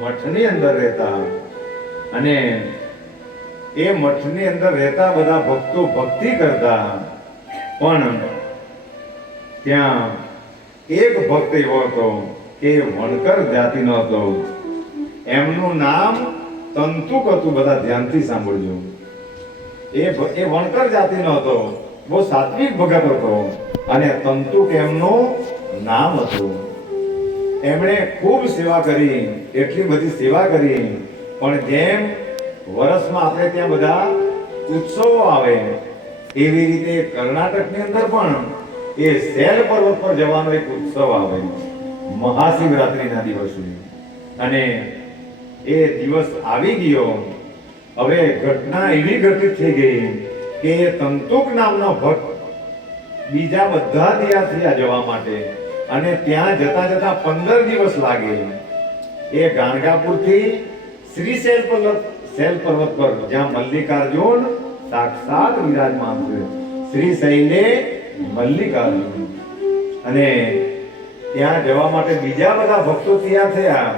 મઠની અંદર રહેતા અને એ મઠની અંદર રહેતા બધા ભક્તો ભક્તિ કરતા પણ ત્યાં એક ભક્ત એવો હતો કે વણકર જાતિનો હતો. એમનું નામ તંતુક હતું, બધા ધ્યાનથી સાંભળજો. એ એ વણકર જાતિનો હતો. બહુ સાત્વિક ભગત હતો. અને તંતુક એમનું નામ હતું. એમણે ખૂબ સેવા કરી, એટલી બધી સેવા કરી. પણ જેમ વર્ષમાં આપણે ત્યાં બધા ઉત્સવો આવે, એવી રીતે કર્ણાટકની અંદર પણ એ સેલ પર્વત પર જવાનો એક ઉત્સવ આવે, મહાશિવરાત્રિના દિવસે. અને એ દિવસ આવી ગયો. હવે ઘટના એવી ઘટિત થઈ ગઈ કે તંતુક નામનો ભક્ત બીજા બધા થયા જવા માટે અને ત્યાં જતા જતા પંદર દિવસ લાગે. એ ગાણગાપુરથી શ્રી શૈલ પર્વત શૈલ પર્વત પર, જ્યાં મલ્લિકાર્જુન સાક્ષાત વિરાજમાન છે. શ્રી શૈલે મલ્લિકાર્જુન. અને ત્યાં જવા માટે બીજા બધા ભક્તો તૈયાર થયા,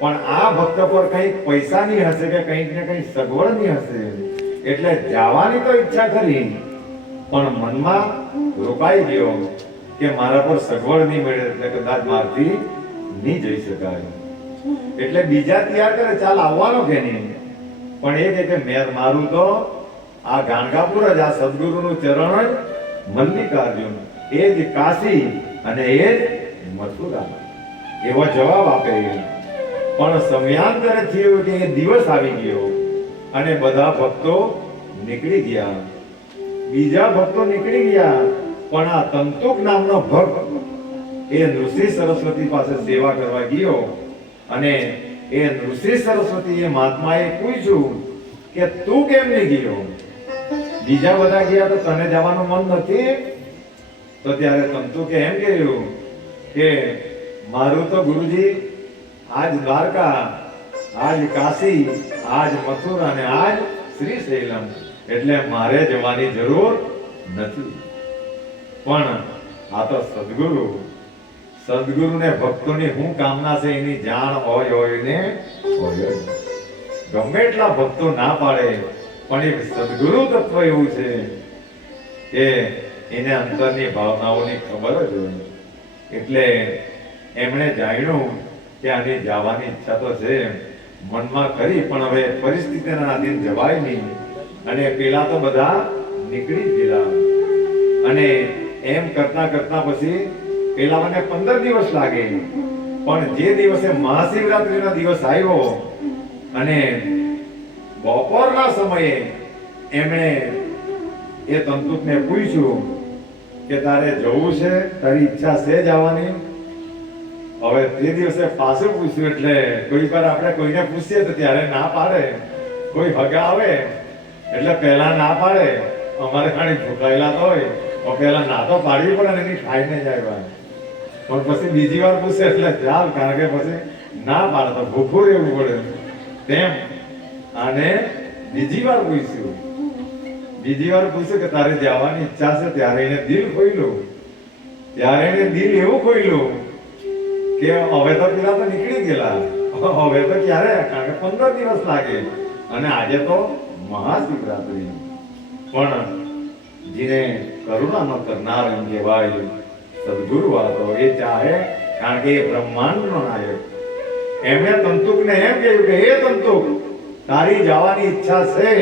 પણ આ ભક્ત પર કંઈક પૈસાની હશે કે કંઈક ને કંઈક સગવડની હશે, એટલે જવાની તો ઈચ્છા કરી પણ મનમાં રોકાઈ ગયો. કે મારા પર સગવડ નહીં મળે એટલે કદાચ મારથી નહીં જઈ શકાય. એટલે બીજા તૈયાર કરે, ચાલ આવવાનો કે નહીં? પણ એ કહે કે મેં મારું તો આ ગાણગાપુર જ, આ સદગુરુનું ચરણ જ મલ્લિકાર્જુન એ જ કાશી અને એ જ મથુરા. એવો જવાબ આપે. પણ સમયાંતરે થયું કે એ દિવસ આવી ગયો અને બધા ભક્તો નીકળી ગયા. બીજા ભક્તો નીકળી ગયા. પણ આ તંતુક નામનો ભક્ત એ નૃષિ સરસ્વતી પાસે સેવા કરવા ગયો અને એ નૃસિંહ સરસ્વતીએ મહાત્માએ પૂછ્યું કે તું કેમ નહીં ગયો? બીજા બધા ગયા તો તને જવાનું મન નથી? તો ત્યારે તંતુકે એમ કહ્યું કે મારું તો ગુરુજી, આજ દ્વારકા, આજ કાશી, આજ મથુરા અને આજ શ્રી શૈલમ એટલે મારે જવાની જરૂર નથી. પણ આ તો સદગુરુ. સદગુરુને ભક્તોની શું કામના છે એની જાણ હોય હોય ને? હોય ગમે એટલા ભક્તો ના પાડે, પણ એ સદગુરુ તત્વ એવું છે કે એને અંતરની ભાવનાઓની ખબર જ હોય. એટલે એમણે જાણ્યું કે આની જવાની ઈચ્છા તો છે, મનમાં કરી પણ હવે પરિસ્થિતિના આધીન જવાય નહીં. અને પેલા તો બધા નીકળી ગયેલા. અને એમ કરતા કરતા પછી પેલા મને પંદર દિવસ લાગે. પણ જે દિવસે મહાશિવરાત્રીનો દિવસ આવ્યો અને બપોરના સમયે એમણે એ તંતુકને પૂછ્યું કે તારે જવું છે, તારી ઈચ્છા છે જવાની? હવે તે દિવસે પાછું પૂછ્યું એટલે કોઈ વાર આપણે કોઈને પૂછીએ તો ત્યારે ના પાડે. કોઈ હગા આવે એટલે પહેલા ના પાડે. અમારે ખાલી ભૂકાયેલા હોય. પહેલા ના તો પાડવી પડે ને એની ખાઈને જાય આવ્યા પણ પછી બીજી વાર પૂછે એટલે ચાલ, કારણ કે પછી ના પાડે તો ભૂખું રહેવું પડે. તેમ. અને બીજી વાર પૂછ્યું. બીજી વાર પૂછ્યું કે તારે જવાની ઈચ્છા છે, ત્યારે એને દિલ ખોલ્યું ત્યારે એને દિલ એવું ખોલ્યું કે હવે તો પેલા તો નીકળી ગયેલા. હવે તો ક્યારે? કારણ કે પંદર દિવસ લાગે. અને આજે તો મહાશિવરાત્રિ. પણ જેને કરુણા ન કરનાર એમ કહેવાય સદગુરુ હતો એ ચાહે, કારણ કે એ બ્રહ્માંડનો નાયક. એમણે તંતુકને એમ કહ્યું કે, હે તંતુક, તારી જવાની ઈચ્છા છે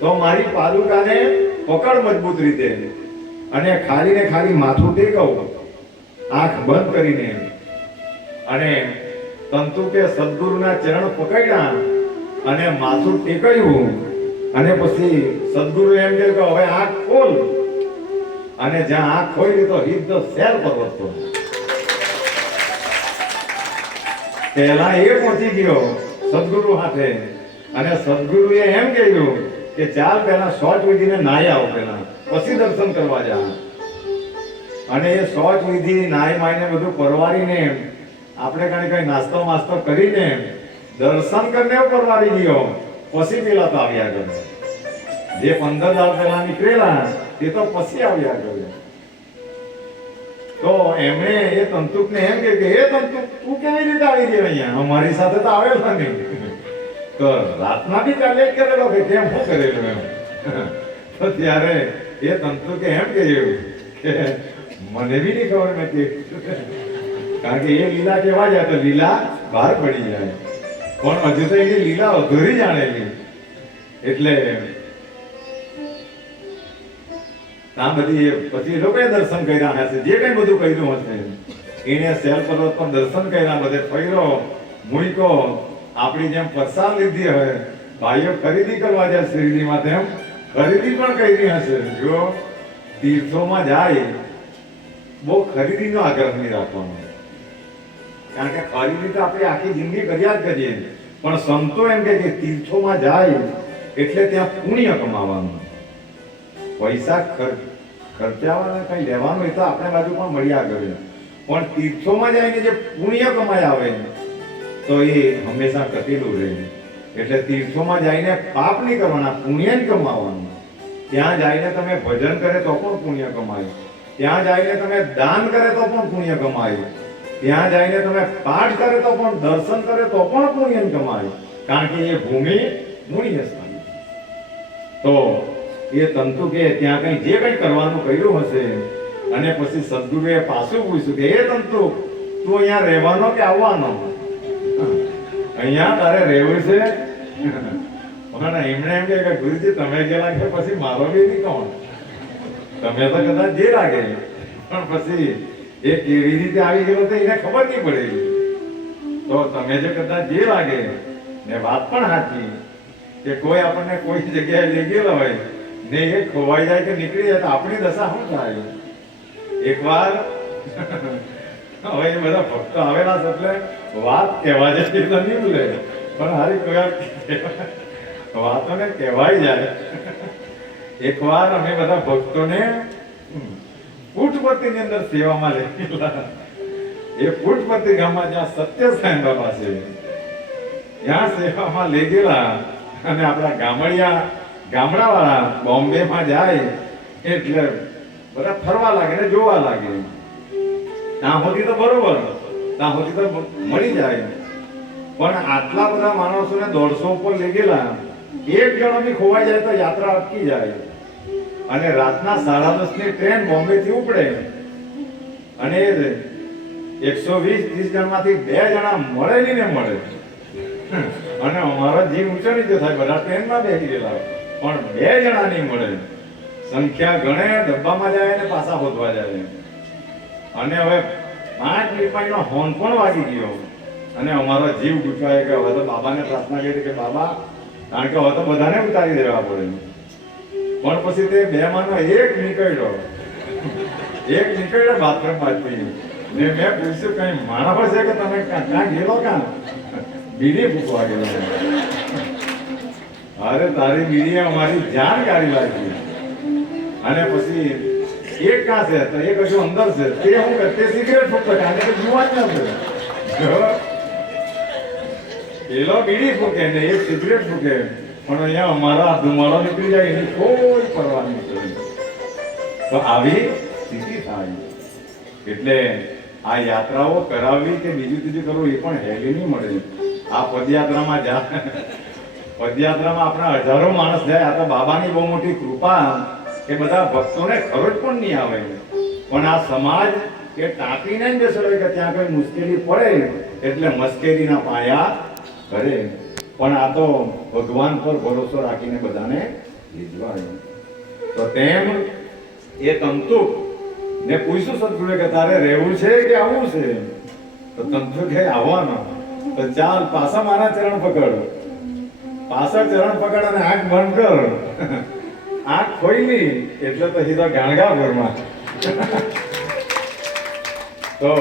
તો મારી પાદુકાને પકડ મજબૂત રીતે અને ખાલી ને ખાલી માથું ટેકવ. આંખ બંધ કરીને અને તંતુકે સદગુરુના ચરણ પકડ્યા અને માથું ટેકાયું. અને પછી સદગુરુ એમ કે હવે આંખ ખોલ અને જ્યાં આંખ ખોલી તો હિત ધ સેલ પર્વત પર પહેલા એ પહોંચી ગયો સદગુરુ હાથે. અને સદગુરુએ એમ કહ્યું કે ચાલ પહેલા શોચ વિધિને નાહી આવો પહેલા. પછી દર્શન કરવા જા. અને એ શોચ વિધિ નાહી માઈને બધું પરવારીને આપણે કઈ કઈ નાસ્તો માસ્તો કરીને દર્શન કરીને પરવારી ગયો. પછી પેલા તો આવ્યા કરે જે પંદર દાળ પહેલા નીકળેલા તે તો પછી આવ્યા કરે. તો એમણે એ તંતુકને એમ કે હે તંતુક, તું કેવી રીતે આવી ગયો અહીંયા? અમારી સાથે તો આવેલો નહીં. તો રાતના બી ચાલે કરેલો કે કેમ શું કરેલું એમ. તો ત્યારે એ તંતુકે એમ કહ્યું કે, મને બી નહીં ખબર નથી કારણ કે એ લીલા કેવા જાય તો લીલા બહાર પડી જાય. પણ હજુ તો એની લીલા અધૂરી જાણેલી. એટલે આ બધી પછી લોકોએ દર્શન કર્યા હશે જે કઈ બધું કર્યું હશે, એને સેલ પર્વત પર દર્શન કર્યા બધે ફર્યો મૂકો આપણી જેમ પ્રસાદ લીધી હોય ભાઈઓ ખરીદી કરવા જાય શિરડીમાં તેમ, ખરીદી પણ કરી હશે. જો તીર્થોમાં જાય, બહુ ખરીદીનો આગ્રહ નહીં રાખવાનો. કારણ કે ખરીદી તો આપણે આખી જિંદગી કર્યા જ કરીએ. પણ સંતો એમ કે તીર્થોમાં જાય, એટલે ત્યાં પુણ્ય કમાવાનું. પૈસા ખર્ચ ખર્ચાવાના કઈ લેવાનું એ તો આપણે બાજુ પણ મળ્યા ગયો પણ તીર્થોમાં જઈને જે પુણ્ય કમાય આવે, તો એ હંમેશા કટેલું રહે. એટલે તીર્થોમાં જઈને પાપ નહીં કરવાના, પુણ્ય જ કમાવાનું. ત્યાં જઈને તમે ભજન કરે તો પણ પુણ્ય કમાય. ત્યાં જઈને તમે દાન કરે તો પણ પુણ્ય કમાય. ત્યાં જઈને તમે પાઠ કરે તો પણ દર્શન કરે તો પણ પુણ્ય કમાય. કારણ કે એ ભૂમિ પુણ્ય સ્થાન તો એ તંતુ કે ત્યાં કઈ જે કઈ કરવાનું કર્યું હશે, અને પછી સદગુરુએ પાછું પૂછ્યું કે એ તંતુ, તું અહીંયા રહેવાનો કે આવવાનો? અહીંયા તારે રહેવું છે. પણ એમણે એમ કે, ગુરુજી, તમે ગયેલા કે પછી મારો બી નહીં કોણ? તમે તો કદાચ જે લાગે. પણ પછી એ કેવી રીતે આવી ગયો તો એને ખબર નહીં પડેલી તો તમે જે કદાચ જે લાગે, ને વાત પણ સાચી, કે કોઈ આપણને કોઈ જગ્યાએ લઈ ગયેલા હોય ને એ ખોવાઈ જાય કે નીકળી જાય તો આપણી દશા શું થાય? એકવાર હવે એ બધા ભક્તો આવેલા છે એટલે વાત કહેવા જતી તો નહીં ભૂલે. પણ હારી કોઈ વાતોને કહેવાય જાય. એકવાર અમે બધા ભક્તોને પુટપતિની અંદર સેવામાં લઈ એ પુટપતિ ગામમાં જ્યાં સત્ય સાંઈ બાબા છે, ત્યાં સેવામાં લઈ ગયેલા અને આપણા ગામડિયા ગામડાવાળા બોમ્બેમાં જાય એટલે બધા ફરવા લાગે ને જોવા લાગે. ત્યાં સુધી તો બરોબર, ત્યાં સુધી તો મળી જાય. પણ આટલા બધા માણસોને દોઢસો ઉપર લઈ ગયેલા, એક જણો બી ખોવાઈ જાય તો યાત્રા અટકી જાય. અને રાતના સાડા દસની ટ્રેન બોમ્બે થી ઉપડે. અને એકસો વીસ, ત્રીસ જણમાંથી બે જણા મળે ને મળે. અને અમારો જીવ ઊંચો નીચે થાય, બધા ટ્રેનમાં બેસી ગયેલા. પણ બે જણા નહીં મળે. સંખ્યા ગણે, ડબ્બામાં જાય ને પાછા હોદવા જાય. અને હવે પાંચ મિનિટમાં હોન પણ વાગી ગયો. અને અમારો જીવ ગુચવાય કે હવે તો બાબાને પ્રાર્થના કરી કે બાબા, કારણ કે હવે તો બધાને ઉતારી દેવા પડે. પણ પછી તે બે માનો એક નીકળ્યો. એક નીકળ્યો બાથરૂમમાંથી ને મેં પૂછ્યું કઈ માણસ છે કે તમે ક્યાં ગયેલો ક્યાં બીડી ફૂકવા ગયેલો. અરે તારી બીડીએ અમારી જાણ કાઢી લાગી. અને પછી એક કાં છે? તો એક હજુ અંદર છે. તે હું તે સિગરેટ ફૂકતો કારણ કે જુવાન નથી છે એલો બીડી ફૂકે ને એક સિગરેટ ફૂકે. પણ અહીંયા અમારા ધુમાડો નીકળી જાય એની કોઈ પરવા નહીં તો આવી સ્થિતિ થાય. એટલે આ યાત્રાઓ કરાવવી કે બીજું ત્રીજું કરવું એ પણ હેલી નહીં મળે. આ પદયાત્રામાં જા પદયાત્રામાં આપણા હજારો માણસ જાય, આ તો બાબાની બહુ મોટી કૃપા કે બધા ભક્તોને ખબર પણ નહીં આવે. પણ આ સમાજ કે ટાંકીને જ બેસેલો કે ત્યાં કોઈ મુશ્કેલી પડે, એટલે મશ્કેરીના પાયા કરે. પણ આ તો ભગવાન પર ભરોસો રાખીને બધાને રીઝવાય તો તેમ એ તંતુ ને પૂછ્યું સદગુરુએ કે તારે રહેવું છે કે આવવું છે? તો તંતુ કે આવવાનો. તો ચાલ, પાછા મારા ચરણ પકડ. પાછળ ચરણ પકડ અને આંખ બંધ કર. આંખ ખોઈલી એટલે તો સીધા ગાણગા ભરમાં તો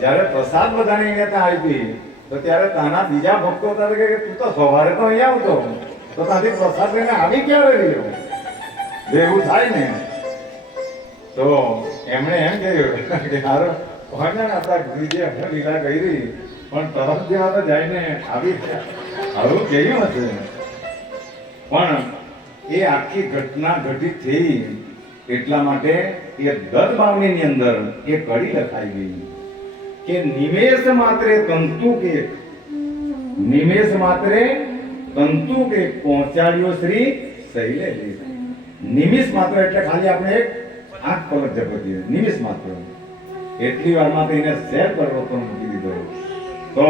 જ્યારે પ્રસાદ બધાની અહીંયા ત્યાં આપી તો ત્યારે તાના બીજા ભક્તો તારે કે, તું તો સવારે તો અહીંયા આવતો. તો ત્યાંથી પ્રસાદ લઈને આવી ક્યારે રહ્યો? એવું થાય ને. તો એમણે એમ કહ્યું કે, હારો ને આપણા ગુરુજી અમને લીલા કરી, પણ તરફ જેવા તો જઈને આવી આવું કહ્યું હશે પણ એ આખી ઘટના ઘટિત થઈ એટલા માટે એ દર બાવણીની અંદર એ કડી લખાઈ ગઈ. કે નિમેષ માત્રે તંતુ કે નિમેષ માત્રે તંતુ કે પહોંચાડ્યો શ્રી શૈલે નિમિષ માત્ર એટલે ખાલી આપણે એક આંખ પલક ઝપટીએ નિમિષ માત્ર. એટલી વારમાં તેને એને કરવો પણ મૂકી દીધો. તો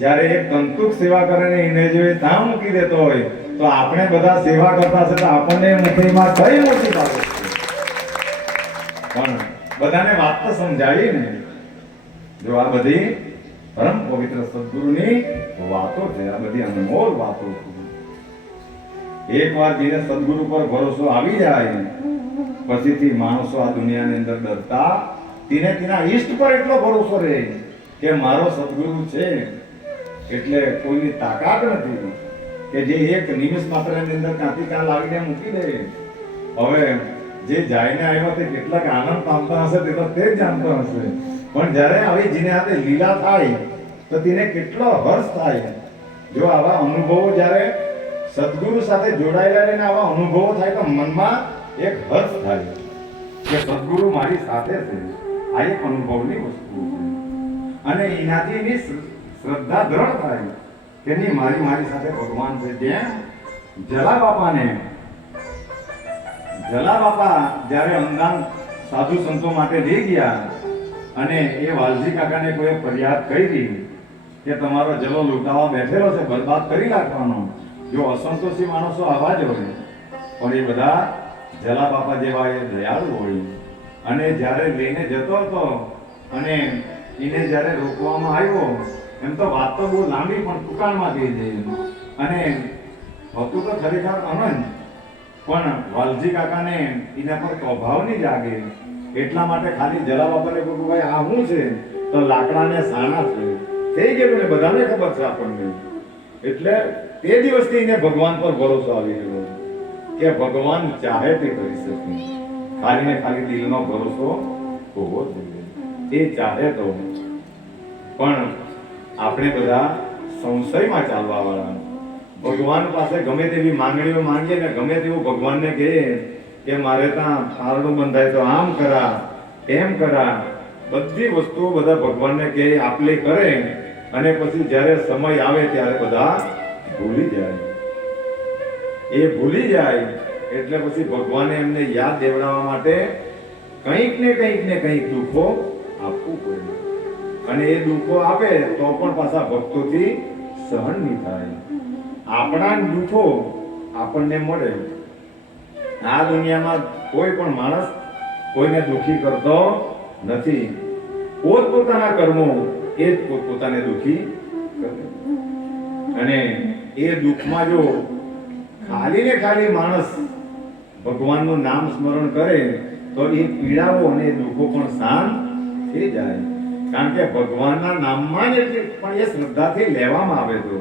જ્યારે એક કંકુક સેવા કરે એને જો એ ત્યાં મૂકી દેતો હોય, તો આપણે બધા સેવા કરતા છે તો આપણને મુઠ્ઠીમાં કઈ મોટી બાબત પણ બધાને વાત તો સમજાવી ને. જો આ બધી પરમ પવિત્ર સદગુરુની વાતો છે, આ બધી અનમોલ વાતો છે. એકવાર જેને સદગુરુ પર ભરોસો આવી જાય, પછીથી માણસો આ દુનિયાની અંદર ડરતા, તેને તેના ઈષ્ટ પર એટલો ભરોસો રહે કે મારો સદગુરુ છે. એટલે કોઈની તાકાત નથી. કે જે એક નિમિષ માત્રની અંદર કાંથી કાં લાવીને મૂકી દે. હવે જે જાયને આવ્યો તે કેટલાક આનંદ પામતા હશે તે તો તે જ જાણતો હશે. પણ જ્યારે આવી જેને હાથે લીલા થાય, તો તેને કેટલો હર્ષ થાય. જો આવા અનુભવો જ્યારે સદગુરુ સાથે જોડાયેલા રહીને આવા અનુભવો થાય, તો મનમાં એક હર્ષ થાય કે સદગુરુ મારી સાથે છે. આ એક અનુભવની વસ્તુ છે. અને એનાથી એની શ્રદ્ધા દ્રઢ થાય કે નહીં, મારી મારી સાથે ભગવાન છે. ત્યાં જલા બાપાને જલા બાપા જ્યારે અમદાન સાધુ સંતો માટે લઈ ગયા અને એ વાલજી કાકાને કોઈ ફરિયાદ કરી કે તમારો જલો લૂંટાવા બેઠેલો છે, બરબાદ કરી નાખવાનો. જો અસંતોષી માણસો આવા જ હોય, પણ એ બધા જલા બાપા જેવા એ દયાળુ હોય. અને જ્યારે લઈને જતો હતો અને એને જ્યારે રોકવામાં આવ્યો એમ તો વાત તો બહુ લાંબી, પણ ટૂંકાણમાં થઈ જાય અને હતું તો ખરેખર અનંત પણ વાલજી કાકાને એના પર અભાવ નહીં જાગે. એટલા માટે ખાલી જલા બાપાને ભાઈ, આ શું છે? તો લાકડાને સાણા છે. થઈ ગયું ને બધાને ખબર છે આપણને. એટલે તે દિવસથી એને ભગવાન પર ભરોસો આવી ગયો. કે ભગવાન ચાહે તે કરી શકે. ખાલી ને ખાલી દિલનો ભરોસો હોવો જોઈએ. એ ચાહે તો. પણ આપણે બધા સંશયમાં ચાલવા વાળા. ભગવાન પાસે ગમે તેવી માંગણીઓ માંગીએ ને ગમે તેવું ભગવાનને કહે કે મારે ત્યાં ફારણું બંધાય તો આમ કરા એમ કરા. બધી વસ્તુઓ બધા ભગવાનને કહે આપલે કરે અને પછી જ્યારે સમય આવે ત્યારે બધા ભૂલી જાય. એ ભૂલી જાય એટલે પછી ભગવાને એમને યાદ દેવડાવવા માટે કંઈક ને કંઈક ને કંઈક દુઃખો આપવું પડે. અને એ દુઃખો આપે તો પણ પાછા ભક્તોથી સહન નહીં થાય. આપણા દુઃખો આપણને મળે. આ દુનિયામાં કોઈ પણ માણસ કોઈને દુઃખી કરતો નથી. પોતપોતાના કર્મો એ જ પોતપોતાને દુઃખી કરે. અને એ દુઃખમાં જો ખાલી ને ખાલી માણસ ભગવાનનું નામ સ્મરણ કરે, તો એ પીડાઓ અને દુઃખો પણ શાંત થઈ જાય. કારણ કે ભગવાનના નામમાં જ એટલે પણ એ શ્રદ્ધાથી લેવામાં આવે તો.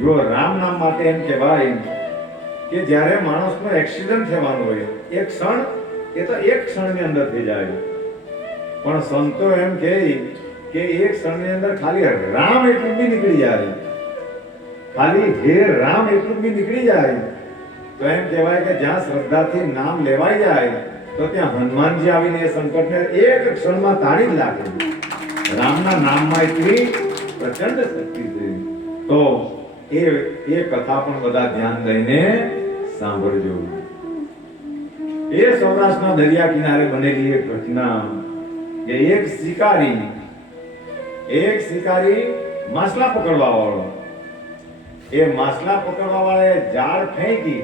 જો રામ નામ માટે એમ કહેવાય કે જ્યારે માણસનો એક્સિડન્ટ થવાનો હોય, એક ક્ષણ, એ તો એક ક્ષણની અંદર થઈ જાય. પણ સંતો એમ કહે કે એક ક્ષણની અંદર ખાલી રામ એટલું બી નીકળી જાય. ખાલી હે રામ એટલું બી નીકળી જાય. તો એમ કહેવાય કે જ્યાં શ્રદ્ધાથી નામ લેવાઈ જાય, તો ત્યાં હનુમાનજી આવીને એ સંકટને એક ક્ષણમાં તાળી જ લાગે રામના નામમાં એટલી પ્રચંડ શક્તિ છે તો એ એ કથા પણ બધા ધ્યાન દઈને સાંભળજો. એ સૌરાષ્ટ્રના દરિયા કિનારે બનેલી એક ઘટના કે એક શિકારી એક શિકારી માછલા પકડવા વાળો એ માછલા પકડવા વાળાએ જાળ ફેંકી.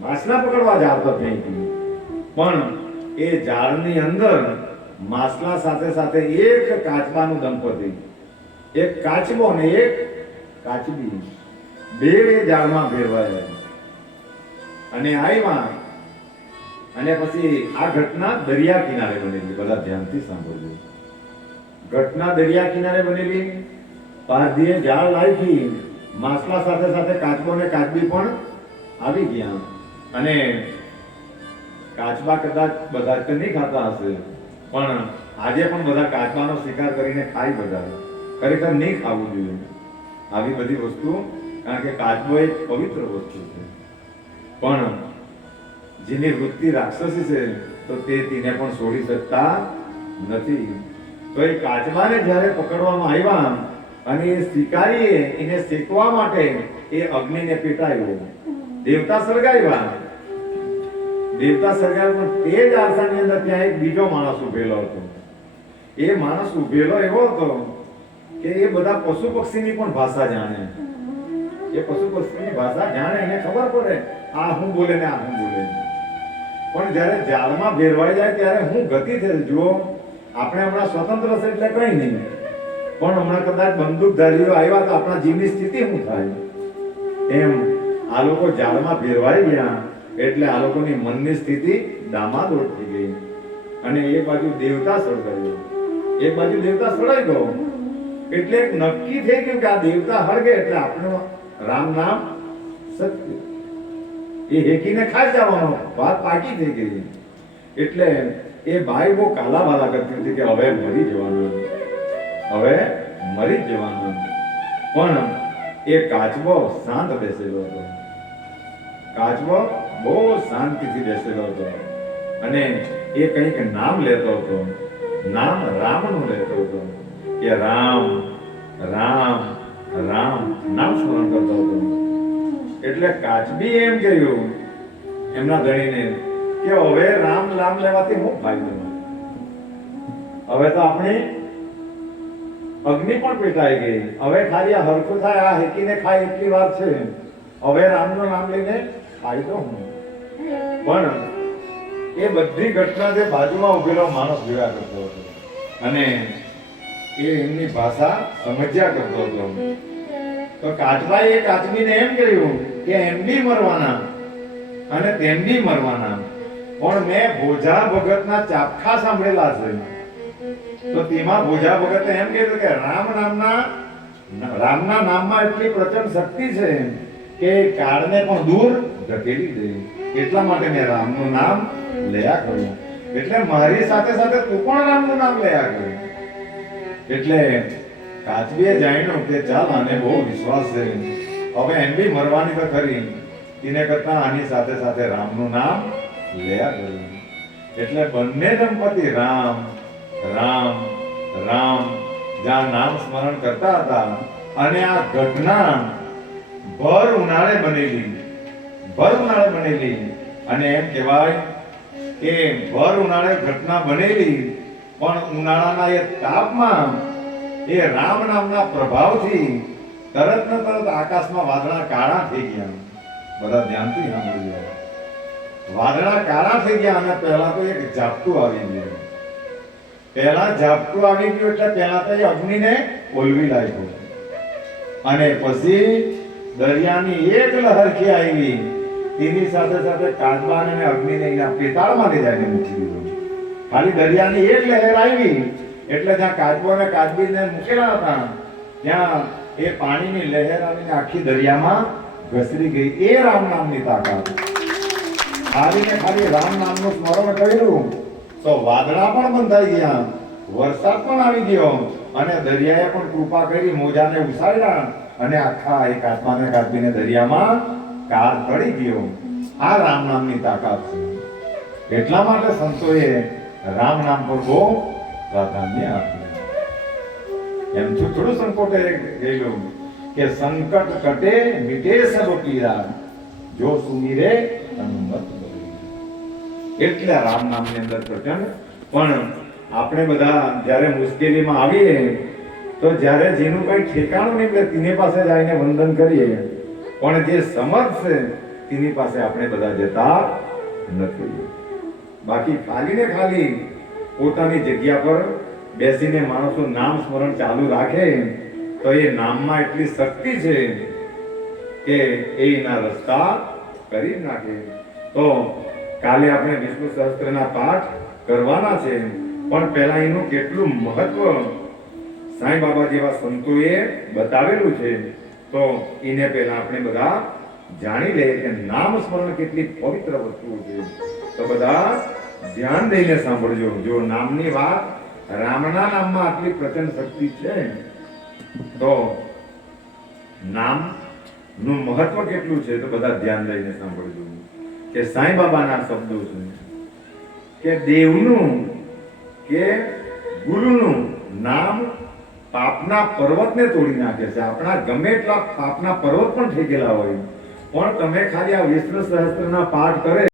માછલા પકડવા જાળ તો ફેંકી. પણ એ જાળની અંદર માછલા સાથે સાથે એક કાચબાનું દંપતી એક કાચબો ને એક કાચબી. બે જાળમાં ભેરવાયા. અને આવ્યા અને પછી આ ઘટના દરિયા કિનારે બનેલી. બધા ધ્યાનથી સાંભળજો. ઘટના દરિયા કિનારે બનેલી. પારધીએ જાળ લાવી. માસલા સાથે સાથે કાચબો ને કાચબી પણ આવી ગયા. અને કાચબા કદાચ બધા તો નહીં ખાતા હશે. પણ આજે પણ બધા કાચબાનો શિકાર કરીને ખાઈ બધા ખરેખર નહીં ખાવું જોઈએ. આવી બધી વસ્તુ, કારણ કે કાચબો એક પવિત્ર વસ્તુ છે. પણ જેની વૃત્તિ રાક્ષસી છે, તો તે તેને પણ છોડી શકતા નથી. તો એ કાચબાને જ્યારે પકડવામાં આવ્યા અને એ શિકારીએ એને શેકવા માટે એ અગ્નિને પેટાયો. દેવતા સળગાવ્યા. દેવતા સળગાવ્યા પણ તે જ આરસાની અંદર ત્યાં એક બીજો માણસ ઉભેલો હતો. એ માણસ ઉભેલો એવો હતો કે એ બધા પશુ પક્ષીની પણ ભાષા જાણે. એ પશુ પક્ષીની ભાષા જાણે એને ખબર પડે, આ હું બોલે ને આ હું બોલે. પણ જ્યારે જાળમાં ભેરવાઈ જાય ત્યારે હું ગતિ થઈ જુઓ, આપણે હમણાં સ્વતંત્ર છે એટલે કઈ નહીં. પણ હમણાં કદાચ બંદૂકધારીઓ આવ્યા તો આપણા જીવની સ્થિતિ શું થાય? એમ આ લોકો જાળમાં ભેરવાઈ ગયા. એટલે આ લોકોની મનની સ્થિતિ દામાદોડ થઈ ગઈ. અને એ બાજુ દેવતા સળગાયો એક બાજુ દેવતા સળાઈ ગયો. એટલે નક્કી થઈ ગયું કે આ દેવતા હળગે એટલે આપણું રામ નામ સત્ય. એ હેકીને ખાઈ જવાનો વાત પાકી થઈ ગઈ. એટલે એ ભાઈ બહુ કાલા બાલા કરતી હતી કે હવે મરી જવાનું હવે મરી જ જવાનું પણ એ કાચબો શાંત બેસેલો હતો. કાચબો બહુ શાંતિથી બેસેલો હતો. અને એ કંઈક નામ લેતો હતો. નામ રામનું લેતો હતો. કે રામ રામ રામ નામ સ્મરણ કરતો હતો. એટલે કાચબી એમ કહ્યું એમના ધણીને કે હવે રામ નામ લેવાથી હું ફાયદો હવે તો આપણે અગ્નિ પણ પેટાઈ ગઈ. હવે ખાલી આ હરખું થાય, આ હેકીને ખાય એટલી વાત છે. હવે રામનું નામ લઈને ફાયદો હું. પણ એ બધી ઘટના જે બાજુમાં ઉભેલો માણસ જોયા કરતો હતો. અને એ એમની ભાષા સમજ્યા કરતો હતો. તો કાચબાઈ એ કાચબીને એમ કહ્યું કે એમ બી મરવાના અને તેમ બી મરવાના. પણ મેં ભોજા ભગતના ચાપખા સાંભળેલા છે. તો તેમાં ભોજા ભગતે એમ કીધું કે રામ નામના રામના નામમાં એટલી પ્રચંડ શક્તિ છે કે કાળને પણ દૂર ધકેલી દે. એટલા માટે મેં રામનું નામ લયા કર્યું. એટલે મારી સાથે સાથે તું પણ રામનું નામ લયા કર્યું એટલે કાચબીએ જાણ્યું કે ચાલ, આને બહુ વિશ્વાસ છે. હવે એમ બી મરવાની તો ખરી. એને કરતા આની સાથે સાથે રામનું નામ લયા કર્યું. એટલે બંને દંપતી રામ રામ રામ, જ્યાં નામ સ્મરણ કરતા હતા અને આ ઘટના ભર ઉનાળે બનેલી. ભર ઉનાળે બનેલી. અને એમ કહેવાય કે ભર ઉનાળે ઘટના બનેલી, પણ ઉનાળાના એ તાપમાં એ રામ નામના પ્રભાવથી તરત ને તરત આકાશમાં વાદળા કાળા થઈ ગયા. બધા ધ્યાનથી સાંભળજો. વાદળા કાળા થઈ ગયા અને પહેલા તો એક ઝાપટું આવી ગયું. પહેલા ઝાપટું આવી ગયું એટલે પહેલા તો એ અગ્નિને ઓલવી લાગ્યો. અને પછી દરિયાની એક લહરખી આવી? તેની સાથે સાથે કાચબાને અને અગ્નિને એના પેટાળમાં જઈને મૂકી દીધો ખાલી દરિયાની એક લહેર આવી, એટલે જ્યાં કાચબો અને કાચબીને મૂકેલા હતા, ત્યાં એ પાણીની લહેર આવીને આખી દરિયામાં ઘસરી ગઈ. એ રામ નામની તાકાત. આવીને ખાલી રામ નામનું સ્મરણ કર્યું, તો વાદળા પણ બંધાઈ ગયા, વરસાદ પણ આવી ગયો, અને દરિયાએ પણ કૃપા કરી મોજાને ઉછાળ્યા, અને આખા એક આત્માને કાપીને દરિયામાં કાર પડી ગયો. આ રામ નામની તાકાત છે. એટલા માટે સંતોએ રામ નામ પર બહુ પ્રાધાન્ય આપ્યું. એમ છું થોડું સંકોટે ગયેલું કે સંકટ કટે, મિટે સબ પીરા જો સુમીરે અનુમત. એટલે રામ નામની અંદર પ્રચંડ. પણ આપણે બધા જ્યારે મુશ્કેલીમાં આવીએ, તો જ્યારે જેનું કઈ ઠેકાણું નહીં, એટલે તેની પાસે જઈને વંદન કરીએ. પણ જે સમર્થ છે, તેની પાસે આપણે બધા જતા નથી. બાકી ખાલી ને ખાલી પોતાની જગ્યા પર બેસીને માણસો નામ સ્મરણ ચાલુ રાખે, તો એ નામમાં એટલી શક્તિ છે કે એ એના રસ્તા કરી નાખે. તો કાલે આપણે વિષ્ણુ સહસ્ત્રના પાઠ કરવાના છે, પણ પહેલા એનું કેટલું મહત્વ સાંઈ બાબા જેવા સંતોએ બતાવેલું છે. તો એને પહેલા આપણે બધા જાણી લઈએ કે નામ સ્મરણ કેટલી પવિત્ર વસ્તુ છે. તો બધા ધ્યાન દઈને સાંભળજો. જો નામની વાત રામના નામમાં આટલી પ્રચંડ શક્તિ છે, તો નામનું મહત્વ કેટલું છે તો બધા ધ્યાન દઈને સાંભળજો. કે સાંઈ બાબાના શબ્દો છે, કે દેવનું, કે ગુરુનું નામ પાપના પર્વતને તોડી નાખે છે. આપણા ગમે એટલા પાપના પર્વત પણ ગયેલા હોય. પણ તમે ખાલી આ વિષ્ણુ સહસ્ત્રના પાઠ કરે